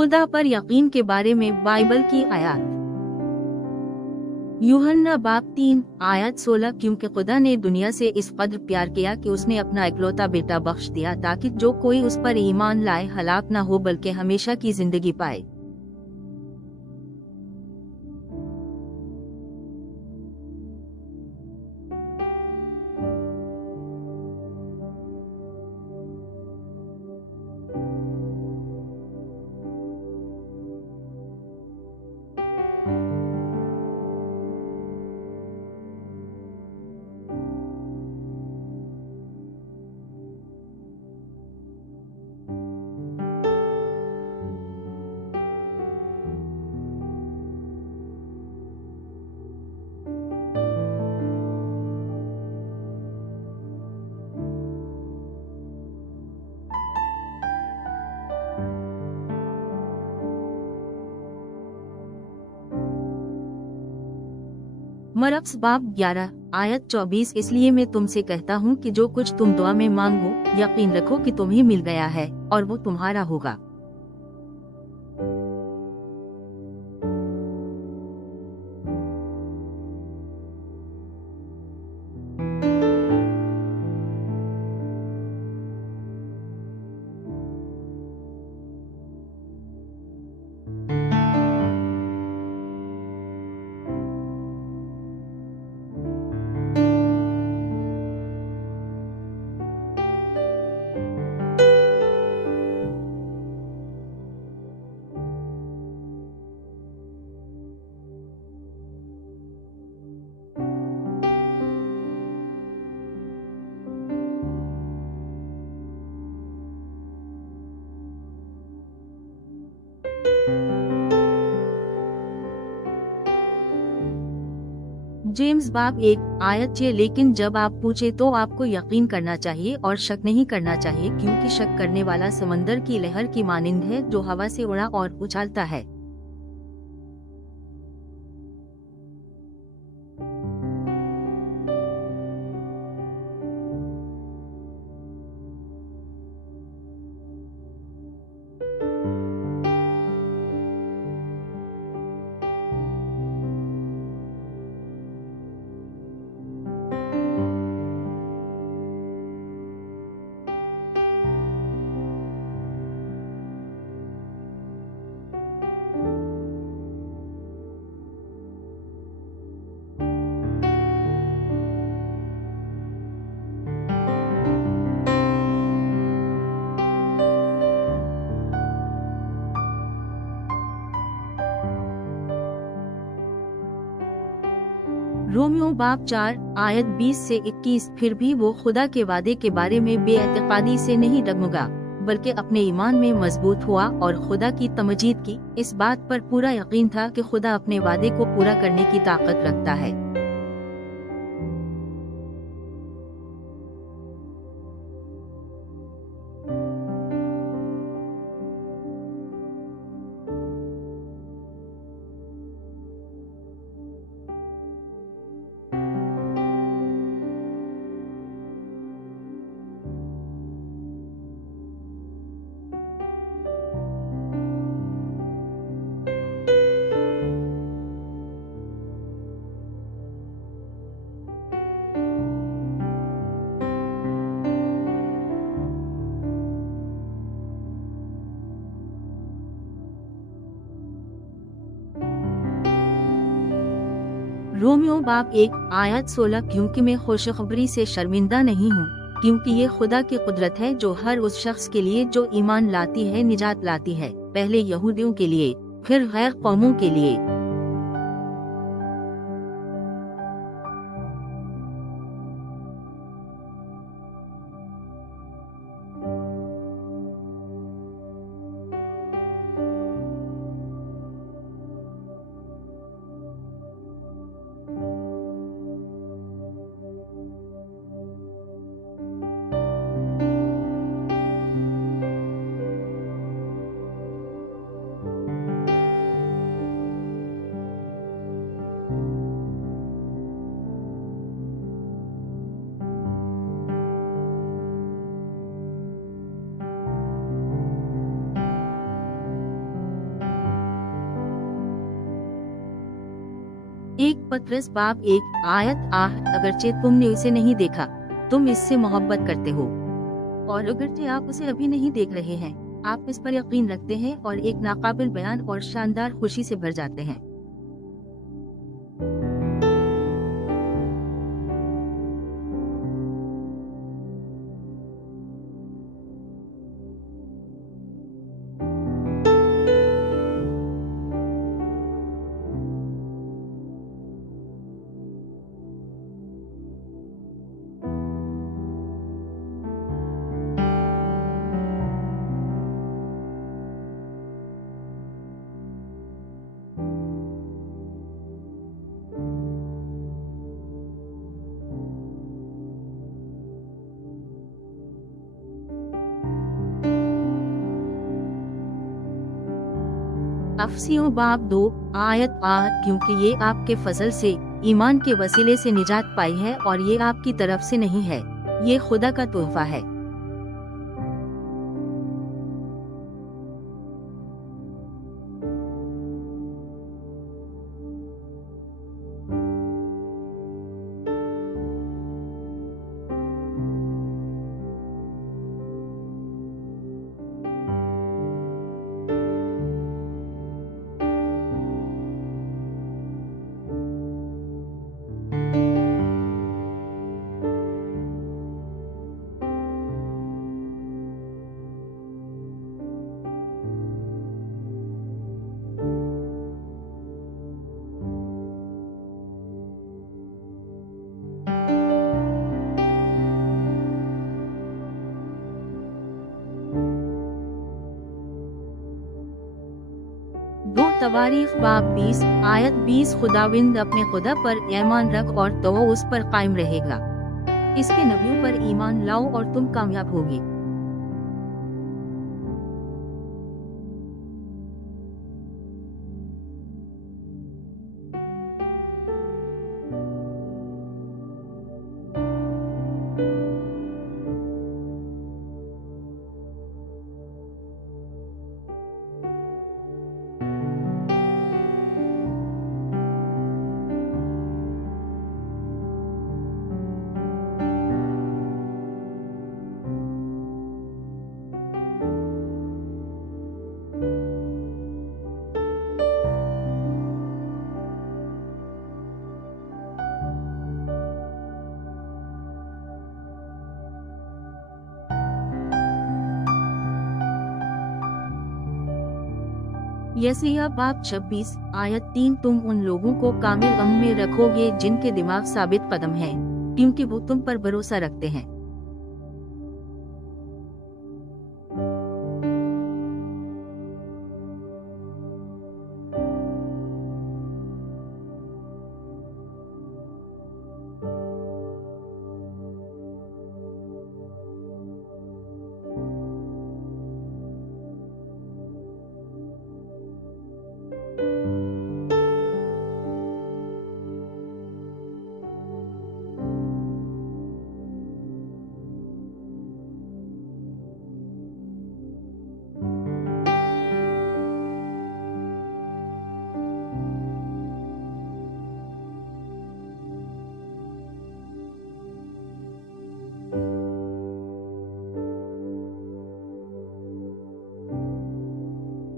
खुदा पर यकीन के बारे में बाइबल की आयत। यूहन्ना बाब 3 आयत 16, क्योंकि खुदा ने दुनिया से इस कदर प्यार किया कि उसने अपना इकलौता बेटा बख्श दिया ताकि जो कोई उस पर ईमान लाए हलाक न हो बल्कि हमेशा की जिंदगी पाए। मरक्स बाब 11 आयत 24, इसलिए मैं तुमसे कहता हूँ कि जो कुछ तुम दुआ में मांगो यकीन रखो कि तुम्हें मिल गया है और वो तुम्हारा होगा। जेम्स बाब 1 आयत 6, लेकिन जब आप पूछे तो आपको यकीन करना चाहिए और शक नहीं करना चाहिए, क्योंकि शक करने वाला समंदर की लहर की मानिंद है जो हवा से उड़ा और उछालता है। रोमियो बाब 4 आयत 20 से 21, फिर भी वो खुदा के वादे के बारे में बेएतिकादी से नहीं डगमगा बल्कि अपने ईमान में मजबूत हुआ और खुदा की तमजीद की। इस बात पर पूरा यकीन था कि खुदा अपने वादे को पूरा करने की ताकत रखता है। रोमियो बाब 1 आयत 16, क्योंकि मैं खुशखबरी से शर्मिंदा नहीं हूँ, क्योंकि ये खुदा की कुदरत है जो हर उस शख्स के लिए जो ईमान लाती है निजात लाती है, पहले यहूदियों के लिए फिर गैर कौमों के लिए। एक पत्रस बाब 1 आयत 8 अगरचे तुमने उसे नहीं देखा, तुम इससे मोहब्बत करते हो, और अगरचे आप उसे अभी नहीं देख रहे हैं, आप इस पर यकीन रखते हैं और एक नाकाबिल बयान और शानदार खुशी से भर जाते हैं। अफसियों बाब 2 आयत 8 क्योंकि ये आपके फजल से ईमान के वसीले से निजात पाई है और ये आपकी तरफ से नहीं है, ये खुदा का तोहफा है। दो तवारीख बाब 20 आयत 20 खुदाविंद अपने खुदा पर ईमान रख और तो उस पर कायम रहेगा, इसके नबियों पर ईमान लाओ और तुम कामयाब होगे। यशायाह बाब 26 आयत 3 तुम उन लोगों को कामिल गम में रखोगे जिनके दिमाग साबित कदम हैं, क्योंकि वो तुम पर भरोसा रखते हैं।